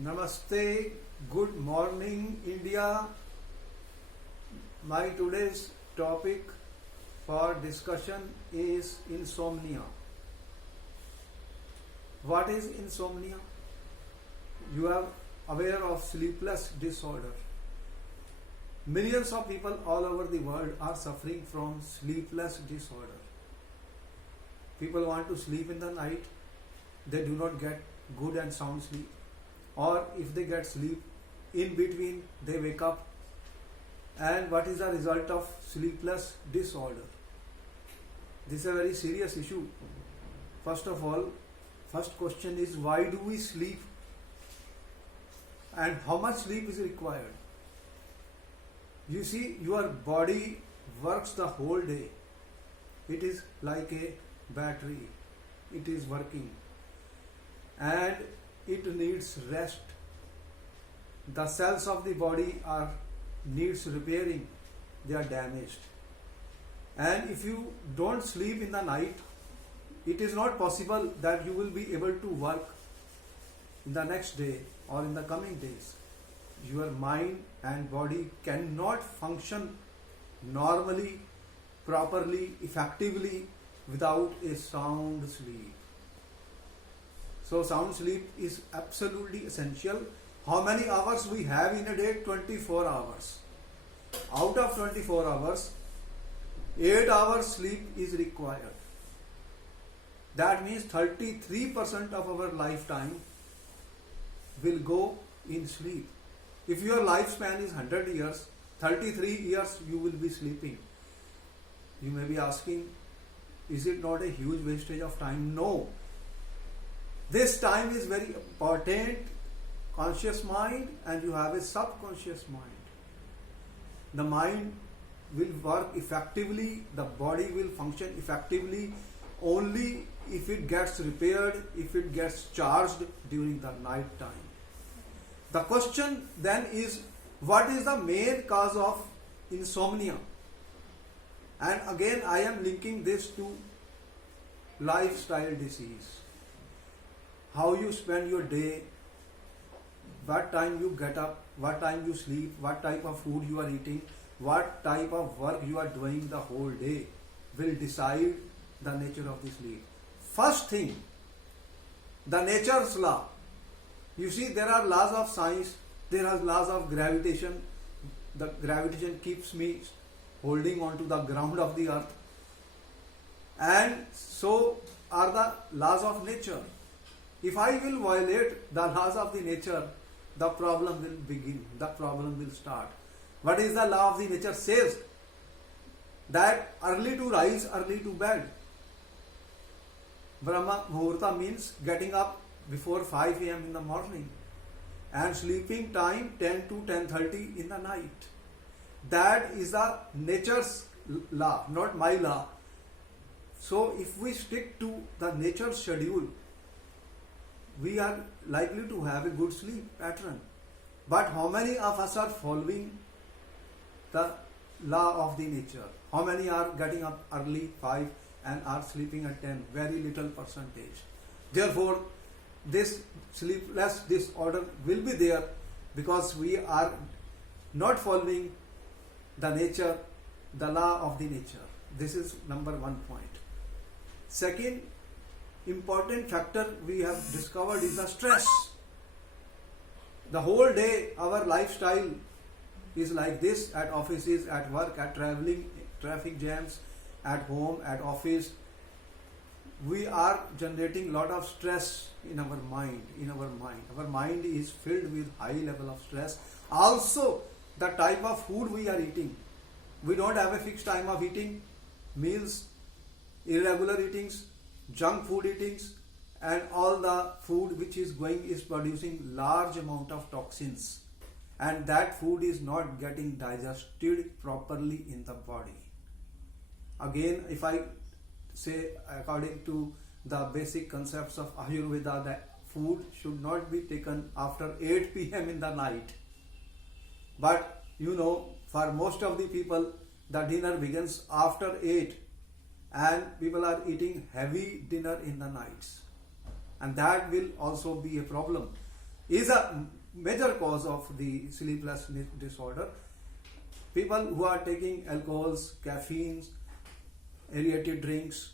Namaste, good morning India. My today's topic for discussion is insomnia. What is insomnia? You are aware of sleepless disorder. Millions of people all over the world are suffering from sleepless disorder. People want to sleep in the night, they do not get good and sound sleep, or if they get sleep in between they wake up. And what is the result of sleepless disorder? This is a very serious issue. First of all, first question is, why do we sleep and how much sleep is required? You see, your body works the whole day. It is like a battery. It is working and it needs rest. The cells of the body are needs repairing. They are damaged. And if you don't sleep in the night, it is not possible that you will be able to work in the next day or in the coming days. Your mind and body cannot function normally, properly, effectively without a sound sleep. So sound sleep is absolutely essential. How many hours we have in a day? 24 hours. Out of 24 hours, 8 hours sleep is required. That means 33% of our lifetime will go in sleep. If your lifespan is 100 years, 33 years you will be sleeping. You may be asking, is it not a huge wastage of time? No. This time is very important. Conscious mind and you have a subconscious mind. The mind will work effectively, the body will function effectively only if it gets repaired, if it gets charged during the night time. The question then is, what is the main cause of insomnia? And again I am linking this to lifestyle disease. How you spend your day, what time you get up, what time you sleep, what type of food you are eating, what type of work you are doing the whole day will decide the nature of the sleep. First thing, the nature's law. You see, there are laws of science, there are laws of gravitation. The gravitation keeps me holding on to the ground of the earth. And so are the laws of nature. If I will violate the laws of the nature, the problem will begin, the problem will start. What is the law of the nature? Says that early to rise, early to bed. Brahma Muhurta means getting up before 5 a.m. in the morning and sleeping time 10 to 10:30 in the night. That is the nature's law, not my law. So if we stick to the nature's schedule, we are likely to have a good sleep pattern. But how many of us are following the law of the nature? How many are getting up early 5 and are sleeping at 10? Very little percentage. Therefore, this sleepless disorder will be there because we are not following the nature, the law of the nature. This is number one point. Second important factor we have discovered is the stress. The whole day our lifestyle is like this, at offices, at work, at traveling, traffic jams, at home, at office. We are generating lot of stress in our mind. Our mind is filled with high level of stress. Also, the type of food we are eating. We don't have a fixed time of eating. Meals, irregular eatings, junk food eatings, and all the food which is going is producing large amount of toxins, and that food is not getting digested properly in the body. Again, if I say according to the basic concepts of Ayurveda, that food should not be taken after 8 p.m. in the night. But you know, for most of the people, the dinner begins after 8 and people are eating heavy dinner in the nights, and that will also be a problem. is a major cause of the sleeplessness disorder. People who are taking alcohols, caffeines, aerated drinks,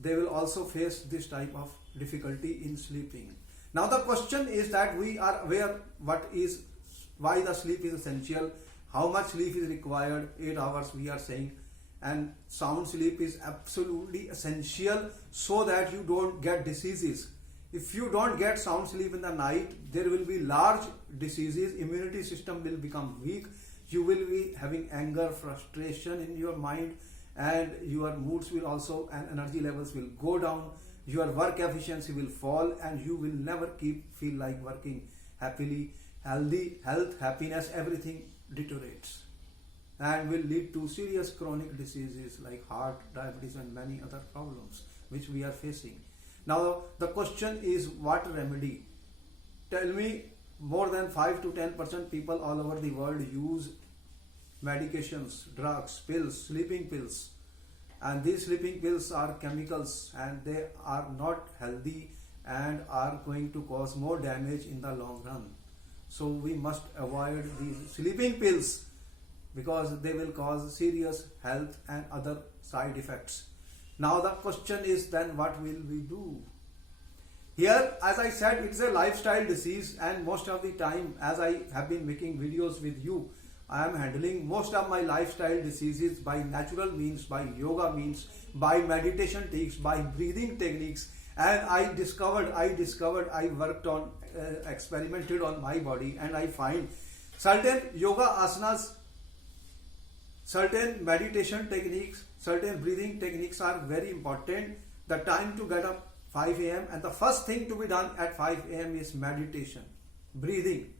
they will also face this type of difficulty in sleeping. Now the question is that we are aware why the sleep is essential, how much sleep is required, 8 hours we are saying, and sound sleep is absolutely essential so that you don't get diseases. If you don't get sound sleep in the night, there will be large diseases, immunity system will become weak, you will be having anger, frustration in your mind, and your moods will also, and energy levels will go down, your work efficiency will fall, and you will never feel like working happily. Health, happiness, everything deteriorates and will lead to serious chronic diseases like heart, diabetes, and many other problems which we are facing. Now the question is, what remedy? Tell me, more than 5 to 10% people all over the world use medications, drugs, pills, sleeping pills, and these sleeping pills are chemicals and they are not healthy and are going to cause more damage in the long run. So we must avoid these sleeping pills because they will cause serious health and other side effects. Now the question is, then what will we do? Here, as I said, it's a lifestyle disease, and most of the time, as I have been making videos with you, I am handling most of my lifestyle diseases by natural means, by yoga means, by meditation techniques, by breathing techniques. And I worked on, experimented on my body, and I find certain yoga asanas, certain meditation techniques, certain breathing techniques are very important. The time to get up 5 a.m. and the first thing to be done at 5 a.m. is meditation, breathing.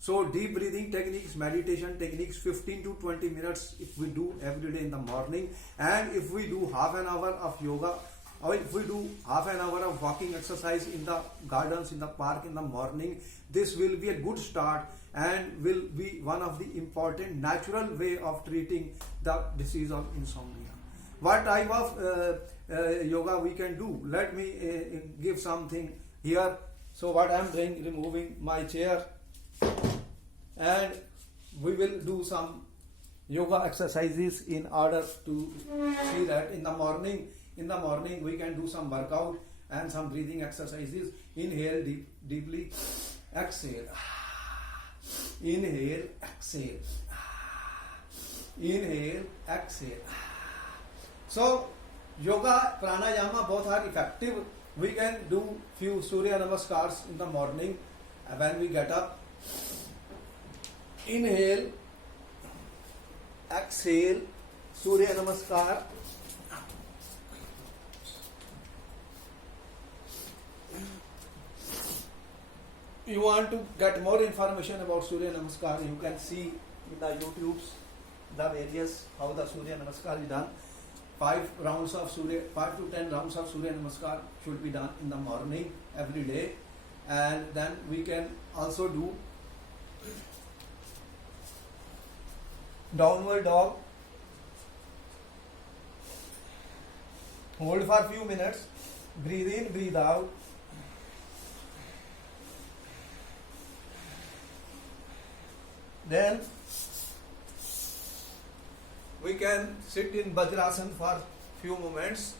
So deep breathing techniques, meditation techniques, 15 to 20 minutes if we do every day in the morning, and if we do half an hour of yoga, or if we do half an hour of walking exercise in the gardens, in the park in the morning, this will be a good start and will be one of the important natural way of treating the disease of insomnia. What type of yoga we can do? Let me give something here. So what I am doing, removing my chair, and we will do some yoga exercises in order to see that in the morning we can do some workout and some breathing exercises. Inhale deeply, exhale, inhale, exhale, inhale, exhale. So yoga, pranayama, both are effective. We can do few Surya Namaskars in the morning when we get up. Inhale, exhale, Surya Namaskar. You want to get more information about Surya Namaskar, you can see in the YouTubes the various how the Surya Namaskar is done. 5 to 10 rounds of Surya Namaskar should be done in the morning every day, and then we can also do downward dog. Hold for a few minutes, breathe in, breathe out. Then we can sit in Vajrasana for few moments.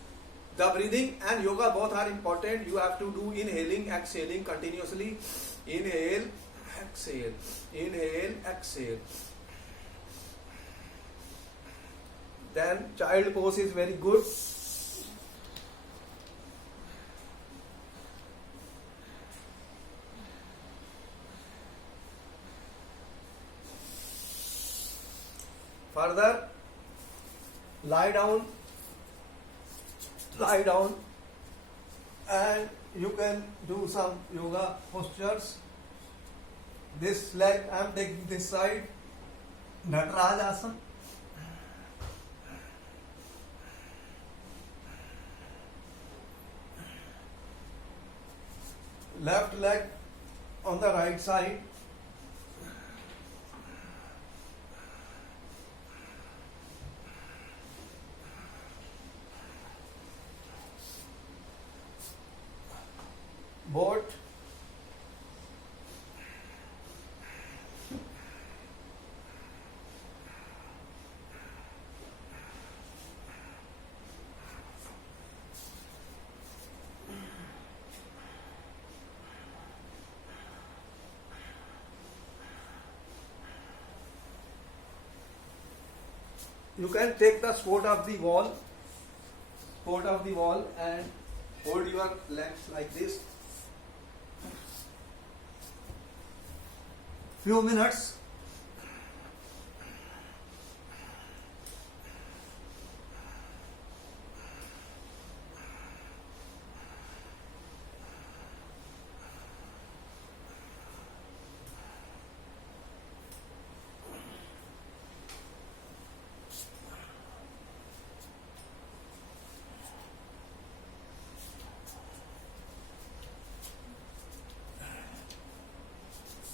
The breathing and yoga both are important. You have to do inhaling, exhaling continuously. Inhale, exhale, inhale, exhale. Then child pose is very good. Further, lie down, and you can do some yoga postures. This leg I am taking this side, Nataraj Asana. Left leg on the right side. Both You can take the support of the wall and hold your legs like this. Few minutes.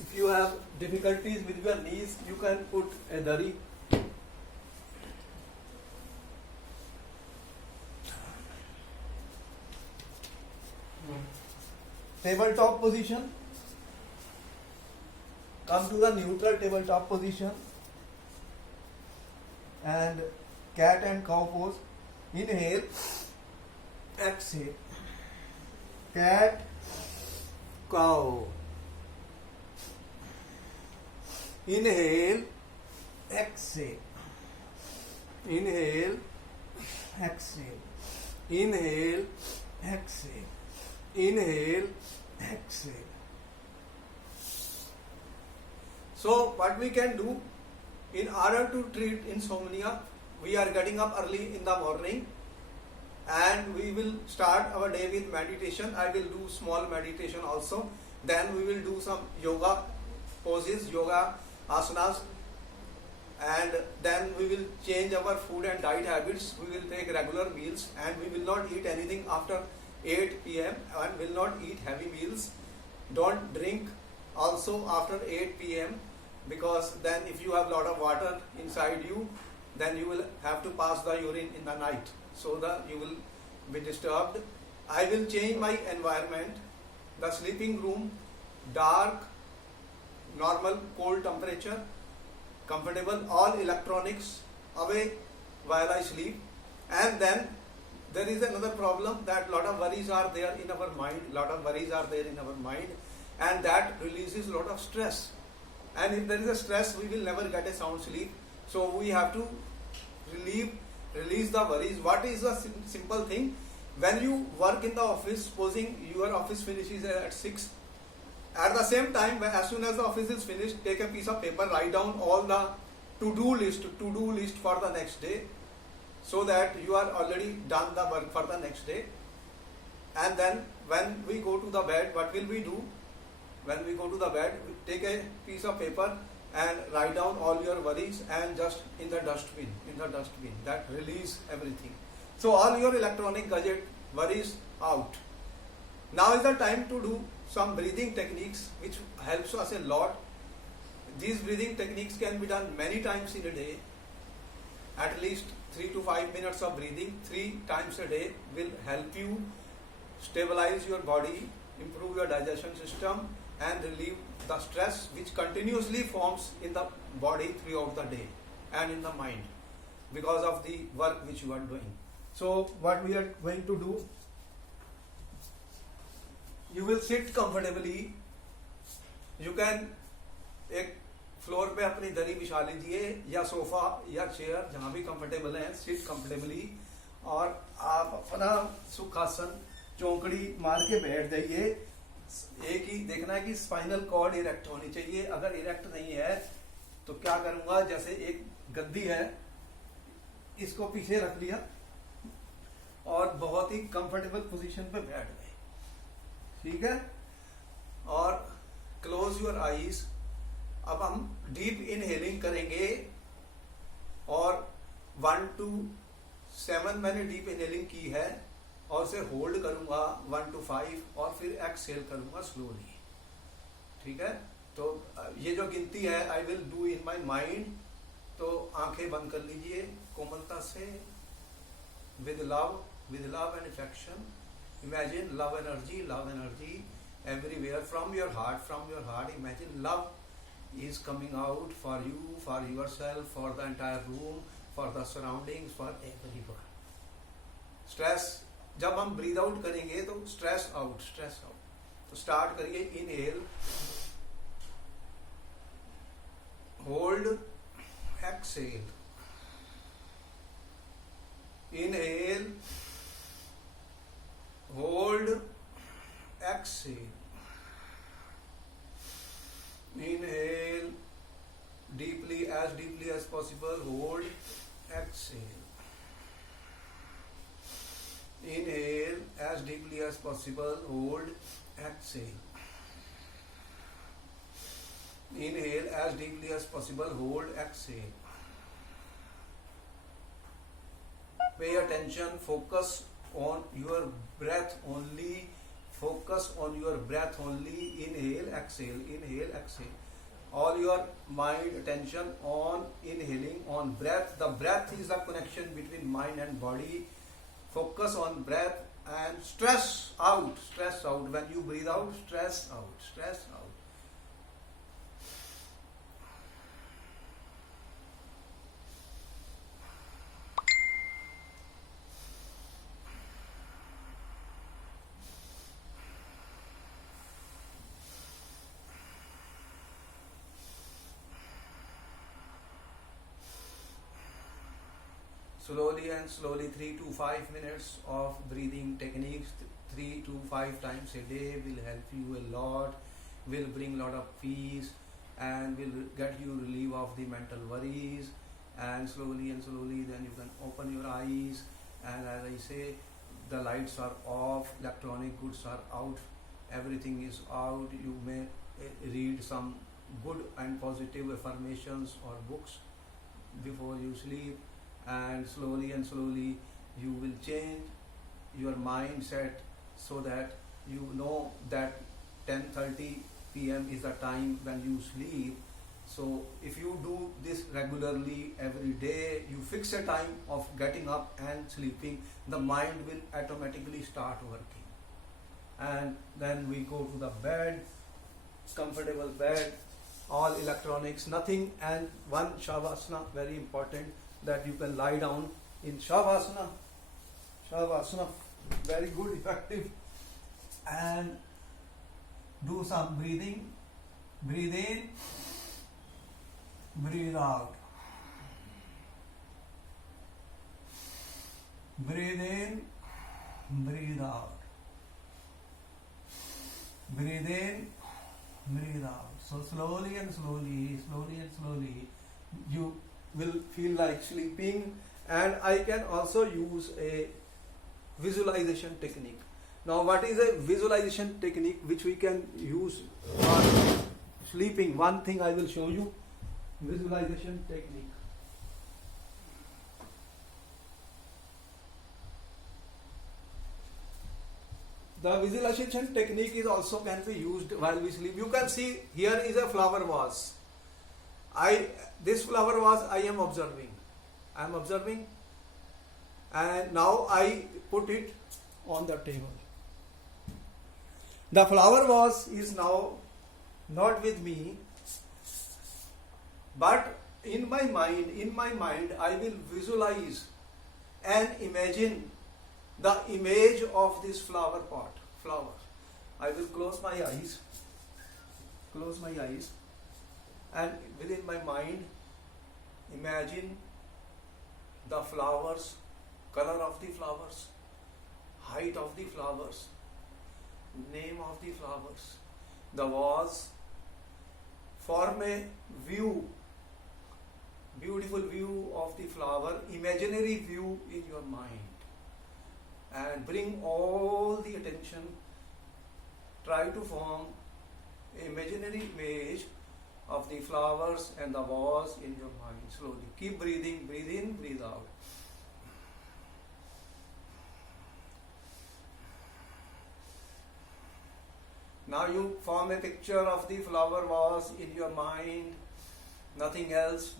If you have difficulties with your knees, you can put a dari. Tabletop position. Come to the neutral tabletop position and cat and cow pose. Inhale, exhale. Cat, cow. Inhale, exhale. Inhale, exhale. Inhale, exhale. Inhale, exhale. So what we can do in order to treat insomnia, we are getting up early in the morning and we will start our day with meditation. I will do small meditation also. Then we will do some yoga poses, yoga asanas, and then we will change our food and diet habits. We will take regular meals and we will not eat anything after 8 p.m. and will not eat heavy meals. Don't drink also after 8 p.m. because then if you have lot of water inside you, then you will have to pass the urine in the night, so that you will be disturbed. I will change my environment, the sleeping room, dark, normal, cold temperature, comfortable, all electronics away while I sleep. And then there is another problem, that lot of worries are there in our mind, and that releases lot of stress. And if there is a stress, we will never get a sound sleep. So we have to release the worries. What is the simple thing? When you work in the office, supposing your office finishes at 6, at the same time, as soon as the office is finished, take a piece of paper, write down all the to-do list for the next day, so that you are already done the work for the next day. And then when we go to the bed, what will we do? When we go to the bed, we take a piece of paper and write down all your worries and just in the dustbin, that release everything. So all your electronic gadget worries out. Now is the time to do some breathing techniques which helps us a lot. These breathing techniques can be done many times in a day. At least 3 to 5 minutes of breathing 3 times a day will help you stabilize your body, improve your digestion system, and relieve the stress which continuously forms in the body throughout the day and in the mind because of the work which you are doing. So what we are going to do, you will sit comfortably. You can एक floor पे अपनी दरी बिछा लीजिए या sofa या chair, जहाँ भी कंफर्टेबल है, सिट कंफर्टेबली, और आप अपना सुखासन चौकड़ी मार के बैठ जाइए। एक ही देखना है कि स्पाइनल कॉर्ड इरेक्ट होनी चाहिए। अगर इरेक्ट नहीं है तो क्या करूंगा, जैसे एक गद्दी है, इसको पीछे रख लिया और बहुत ही कंफर्टेबल पोजीशन पे बैठ गए, ठीक है। और क्लोज योर आईज। अब हम डीप इनहेलिंग करेंगे और 1 to 7 मैंने डीप इनहेलिंग की है और उसे होल्ड करूंगा 1 to 5 और फिर एक्सहेल करूंगा स्लोली, ठीक है। तो ये जो गिनती है I will do in my mind. तो आंखें बंद कर लीजिए कोमलता से, with love and affection. Imagine love energy everywhere from your heart. Imagine love is coming out for you, for yourself, for the entire room, for the surroundings, for everyone. Stress, जब हम breathe out करेंगे तो stress out. तो start करिए, inhale, hold, exhale, Inhale, hold, exhale. Inhale deeply as possible, hold, exhale. Inhale as deeply as possible, hold, exhale. Inhale as deeply as possible, hold, exhale. Pay attention, focus on your breath only. Focus on your breath only. Inhale, exhale, inhale, exhale. All your mind attention on inhaling, on breath. The breath is the connection between mind and body. Focus on breath and stress out. Stress out. When you breathe out, stress out. Stress out. Slowly and slowly, 3 to 5 minutes of breathing techniques, 3 to 5 times a day will help you a lot, will bring a lot of peace and will get you relief of the mental worries. And slowly then you can open your eyes, and as I say, the lights are off, electronic goods are out, everything is out. You may read some good and positive affirmations or books before you sleep, and slowly you will change your mindset so that you know that 10:30 p.m. is the time when you sleep. So if you do this regularly every day, you fix a time of getting up and sleeping, the mind will automatically start working. And then we go to the bed, comfortable bed, all electronics, nothing, and one Shavasana, very important, that you can lie down in Shavasana. Shavasana, very good, effective. And do some breathing. Breathe in, breathe out. Breathe in, breathe out. Breathe in, breathe out. So slowly and slowly, you will feel like sleeping. And I can also use a visualization technique. Now, what is a visualization technique which we can use for sleeping? One thing I will show you, visualization technique. The visualization technique is also can be used while we sleep. You can see here is a flower vase. This flower vase I am observing. And now I put it on the table. The flower vase is now not with me, but in my mind I will visualize and imagine the image of this flower. I will close my eyes, and within my mind imagine the flowers, color of the flowers, height of the flowers, name of the flowers, the vase. Form a view, beautiful view of the flower, imaginary view in your mind, and bring all the attention. Try to form imaginary image of the flowers and the vase in your mind. Slowly keep breathing, breathe in, breathe out. Now you form a picture of the flower vase in your mind, nothing else.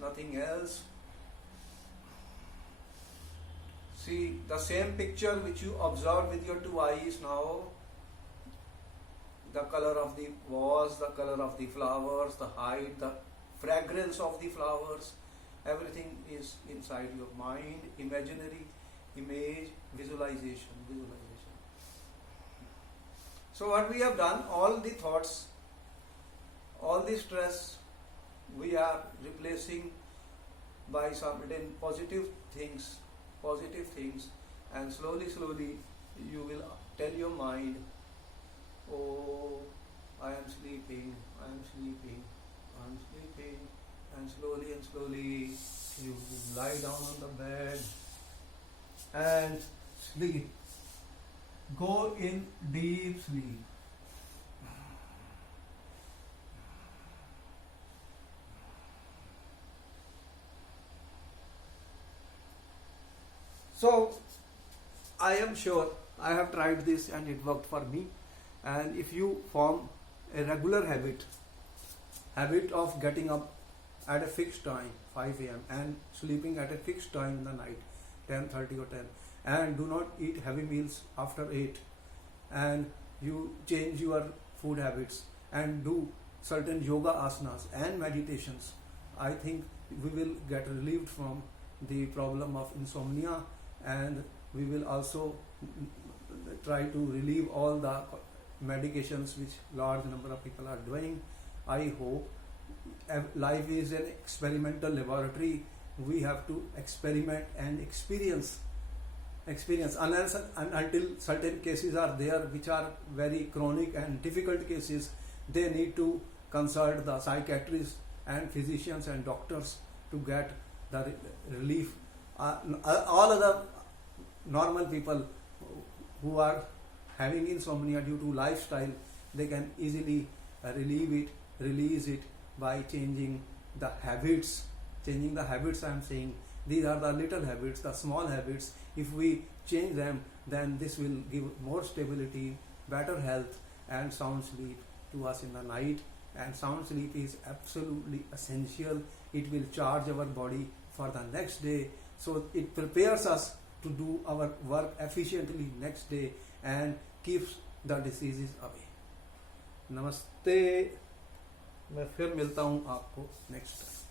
See the same picture which you observe with your two eyes now. The color of the vase, the color of the flowers, the height, the fragrance of the flowers, everything is inside your mind. Imaginary image, visualization. So what we have done, all the thoughts, all the stress, we are replacing by certain positive things, positive things, and slowly you will tell your mind, oh, I am sleeping, I am sleeping, I am sleeping, and slowly you lie down on the bed and sleep. Go in deep sleep. So I am sure I have tried this and it worked for me. And if you form a regular habit of getting up at a fixed time, 5 a.m., and sleeping at a fixed time in the night, 10:30 or 10, and do not eat heavy meals after 8, and you change your food habits and do certain yoga asanas and meditations, I think we will get relieved from the problem of insomnia, and we will also try to relieve all the medications which large number of people are doing. I hope life is an experimental laboratory. We have to experiment and experience unless and until certain cases are there which are very chronic and difficult cases. They need to consult the psychiatrists and physicians and doctors to get the relief. All other normal people who are having insomnia due to lifestyle, they can easily release it by changing the habits. Changing the habits, I am saying, these are the little habits, the small habits. If we change them, then this will give more stability, better health, and sound sleep to us in the night. And sound sleep is absolutely essential. It will charge our body for the next day, so it prepares us to do our work efficiently next day and keeps the diseases away. नमस्ते, मैं फिर मिलता हूँ आपको next time.